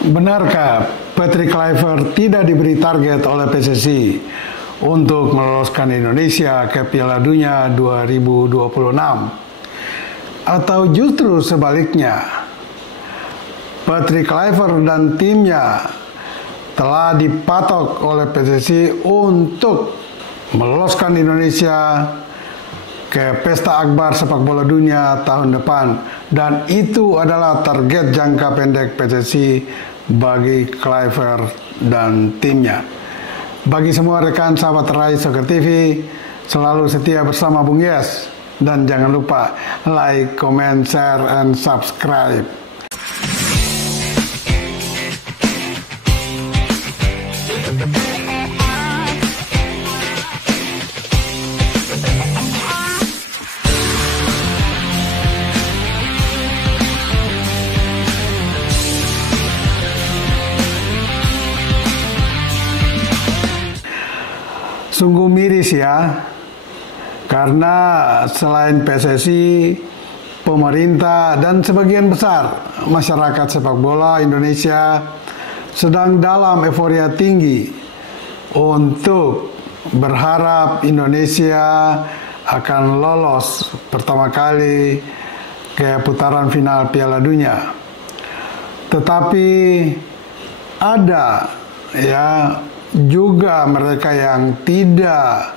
Benarkah Patrick Kluivert tidak diberi target oleh PSSI untuk meloloskan Indonesia ke Piala Dunia 2026? Atau justru sebaliknya, Patrick Kluivert dan timnya telah dipatok oleh PSSI untuk meloloskan Indonesia ke Pesta Akbar Sepak Bola Dunia tahun depan, dan itu adalah target jangka pendek PSSI bagi Kluivert dan timnya. Bagi semua rekan sahabat Rai Soccer TV, selalu setia bersama Bung Yes, dan jangan lupa like, comment, share, and subscribe. Sungguh miris ya, karena selain PSSI, pemerintah, dan sebagian besar masyarakat sepak bola Indonesia sedang dalam euforia tinggi untuk berharap Indonesia akan lolos pertama kali ke putaran final Piala Dunia. Tetapi ada juga mereka yang tidak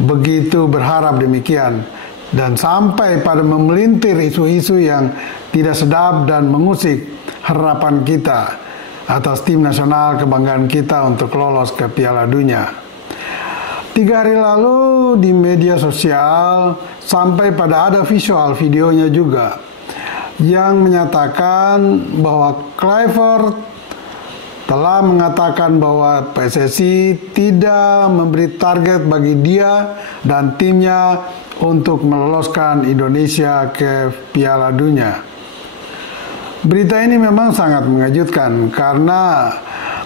begitu berharap demikian, dan sampai pada memelintir isu-isu yang tidak sedap dan mengusik harapan kita atas tim nasional kebanggaan kita untuk lolos ke Piala Dunia. 3 hari lalu di media sosial sampai pada ada visual videonya juga yang menyatakan bahwa Kluivert telah mengatakan bahwa PSSI tidak memberi target bagi dia dan timnya untuk meloloskan Indonesia ke Piala Dunia. Berita ini memang sangat mengejutkan karena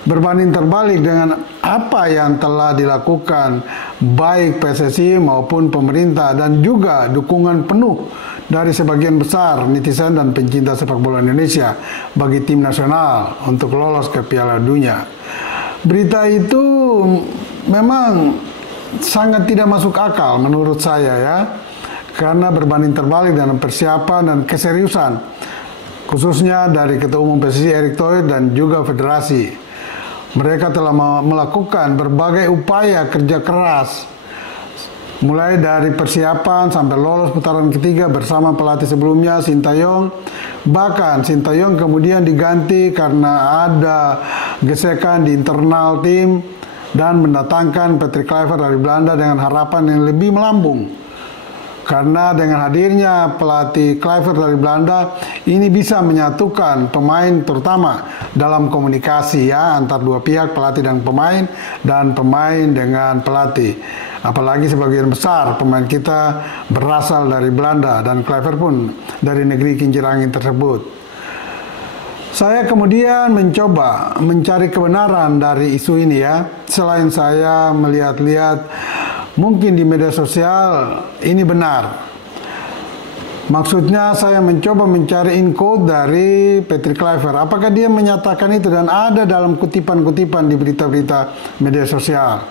berbanding terbalik dengan apa yang telah dilakukan baik PSSI maupun pemerintah, dan juga dukungan penuh dari sebagian besar netizen dan pencinta sepak bola Indonesia bagi tim nasional untuk lolos ke Piala Dunia. Berita itu memang sangat tidak masuk akal menurut saya ya, karena berbanding terbalik dengan persiapan dan keseriusan khususnya dari Ketua Umum PSSI Erick Thohir dan juga Federasi. Mereka telah melakukan berbagai upaya kerja keras, mulai dari persiapan sampai lolos putaran ketiga bersama pelatih sebelumnya Sintayong. Bahkan Sintayong kemudian diganti karena ada gesekan di internal tim dan mendatangkan Patrick Kluivert dari Belanda dengan harapan yang lebih melambung. Karena dengan hadirnya pelatih Kluivert dari Belanda, ini bisa menyatukan pemain, terutama dalam komunikasi ya antar dua pihak, pelatih dan pemain dengan pelatih. Apalagi sebagian besar pemain kita berasal dari Belanda dan Kluivert pun dari negeri kincir angin tersebut. Saya kemudian mencoba mencari kebenaran dari isu ini ya. Selain saya melihat-lihat mungkin di media sosial ini benar. Maksudnya saya mencoba mencari info dari Patrick Kluivert. Apakah dia menyatakan itu, dan ada dalam kutipan-kutipan di berita-berita media sosial.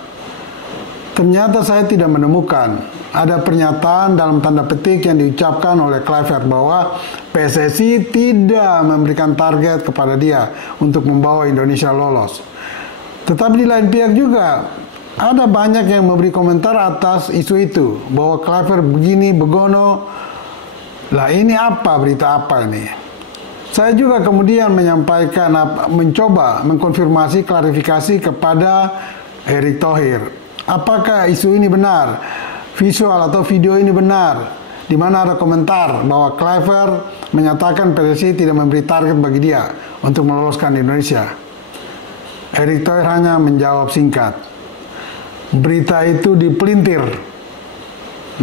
Ternyata saya tidak menemukan ada pernyataan dalam tanda petik yang diucapkan oleh Kluivert bahwa PSSI tidak memberikan target kepada dia untuk membawa Indonesia lolos. Tetapi di lain pihak juga ada banyak yang memberi komentar atas isu itu, bahwa Kluivert begini begono. Lah ini apa, berita apa ini? Saya juga kemudian mencoba mengkonfirmasi klarifikasi kepada Erick Thohir. Apakah isu ini benar? Visual atau video ini benar? Di mana ada komentar bahwa Kluivert menyatakan PSSI tidak memberi target bagi dia untuk meloloskan Indonesia. Erick Thohir hanya menjawab singkat, berita itu dipelintir.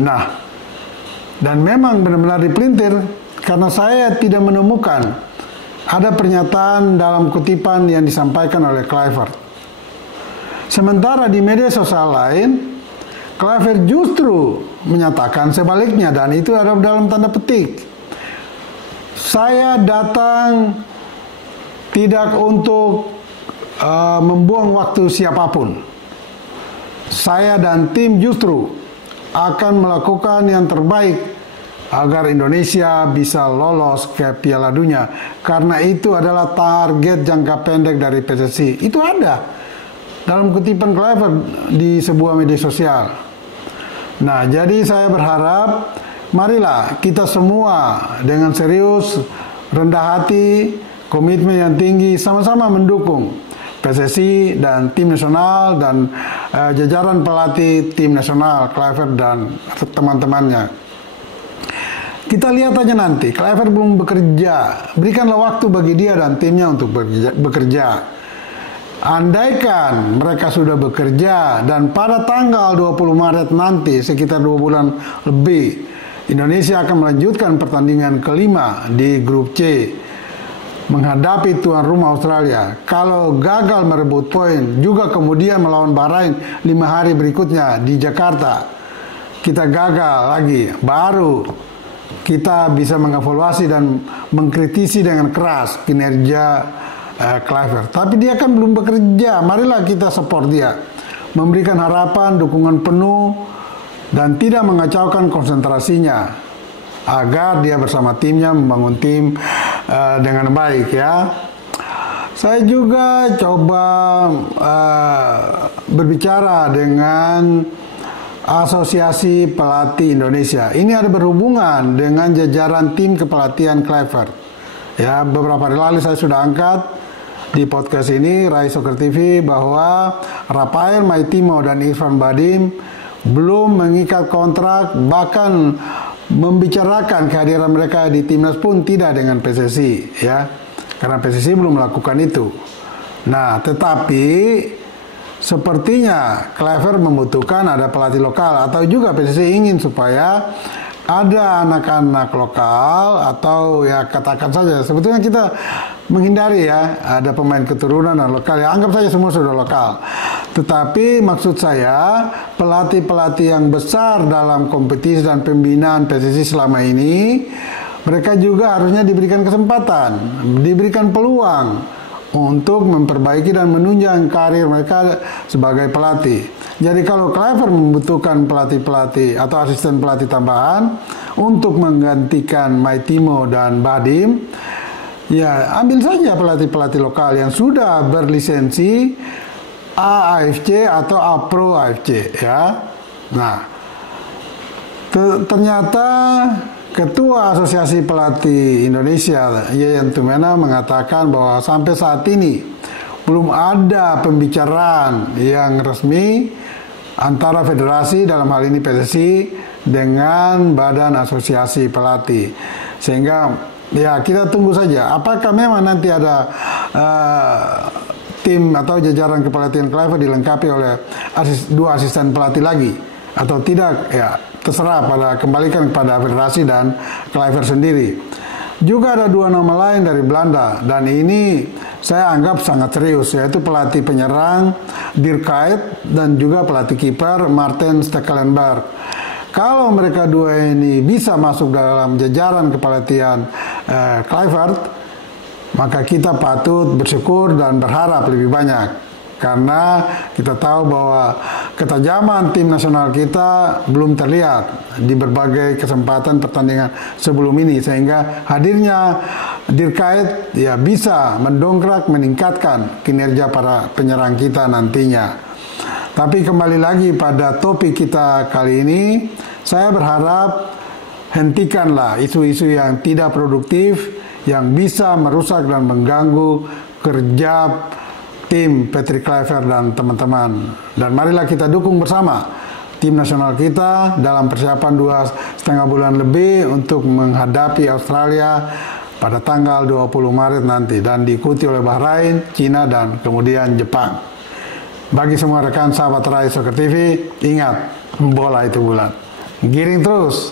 Nah, dan memang benar-benar dipelintir karena saya tidak menemukan ada pernyataan dalam kutipan yang disampaikan oleh Kluivert. Sementara di media sosial lain, Kluivert justru menyatakan sebaliknya, dan itu ada dalam tanda petik. Saya datang tidak untuk membuang waktu siapapun. Saya dan tim justru akan melakukan yang terbaik agar Indonesia bisa lolos ke Piala Dunia. Karena itu adalah target jangka pendek dari PSSI. Itu ada dalam kutipan Kluivert di sebuah media sosial. Nah, jadi saya berharap marilah kita semua dengan serius, rendah hati, komitmen yang tinggi, sama-sama mendukung PSSI dan tim nasional dan jajaran pelatih tim nasional, Kluivert dan teman-temannya. Kita lihat aja nanti, Kluivert belum bekerja, berikanlah waktu bagi dia dan timnya untuk bekerja. Andaikan mereka sudah bekerja dan pada tanggal 20 Maret nanti, sekitar 2 bulan lebih, Indonesia akan melanjutkan pertandingan kelima di grup C menghadapi tuan rumah Australia. Kalau gagal merebut poin, juga kemudian melawan Bahrain 5 hari berikutnya di Jakarta, kita gagal lagi, baru kita bisa mengevaluasi dan mengkritisi dengan keras kinerja Kluivert. Tapi dia kan belum bekerja, marilah kita support dia, memberikan harapan, dukungan penuh, dan tidak mengacaukan konsentrasinya agar dia bersama timnya membangun tim dengan baik ya. Saya juga coba berbicara dengan Asosiasi Pelatih Indonesia. Ini ada berhubungan dengan jajaran tim kepelatihan Kluivert. Ya, beberapa hari lalu saya sudah angkat di podcast ini Rai Soccer TV bahwa Rafael Maitimo dan Irfan Bahdim belum mengikat kontrak, bahkan membicarakan kehadiran mereka di timnas pun tidak dengan PSSI ya, karena PSSI belum melakukan itu. Nah, tetapi sepertinya Kluivert membutuhkan ada pelatih lokal, atau juga PSSI ingin supaya ada anak-anak lokal, atau ya katakan saja sebetulnya kita menghindari ya ada pemain keturunan dan lokal, ya anggap saja semua sudah lokal. Tetapi maksud saya pelatih-pelatih yang besar dalam kompetisi dan pembinaan PSSI selama ini, mereka juga harusnya diberikan kesempatan, diberikan peluang untuk memperbaiki dan menunjang karir mereka sebagai pelatih. Jadi kalau Kluivert membutuhkan pelatih-pelatih atau asisten pelatih tambahan untuk menggantikan Maitimo dan Bahdim, ya ambil saja pelatih-pelatih lokal yang sudah berlisensi AAFC atau APRO AFC ya. Nah, ternyata Ketua Asosiasi Pelatih Indonesia Yeyen Tumena mengatakan bahwa sampai saat ini belum ada pembicaraan yang resmi antara federasi, dalam hal ini PSSI, dengan Badan Asosiasi Pelatih. Sehingga ya kita tunggu saja apakah memang nanti ada tim atau jajaran kepelatihan Kluivert dilengkapi oleh dua asisten pelatih lagi atau tidak, ya terserah, kembalikan kepada federasi dan Kluivert sendiri. Juga ada 2 nama lain dari Belanda, dan ini saya anggap sangat serius, yaitu pelatih penyerang Dirk Kuyt dan juga pelatih kiper Maarten Stekelenburg. Kalau mereka dua ini bisa masuk dalam jajaran kepelatihan Kluivert, maka kita patut bersyukur dan berharap lebih banyak. Karena kita tahu bahwa ketajaman tim nasional kita belum terlihat di berbagai kesempatan pertandingan sebelum ini, sehingga hadirnya Dirk Kuyt ya bisa mendongkrak, meningkatkan kinerja para penyerang kita nantinya. Tapi kembali lagi pada topik kita kali ini, saya berharap hentikanlah isu-isu yang tidak produktif yang bisa merusak dan mengganggu kerja tim Patrick Kluivert dan teman-teman. Dan marilah kita dukung bersama tim nasional kita dalam persiapan 2,5 bulan lebih untuk menghadapi Australia pada tanggal 20 Maret nanti, dan diikuti oleh Bahrain, Cina, dan kemudian Jepang. Bagi semua rekan sahabat Rai Soccer TV, ingat, bola itu bulat. Giring terus.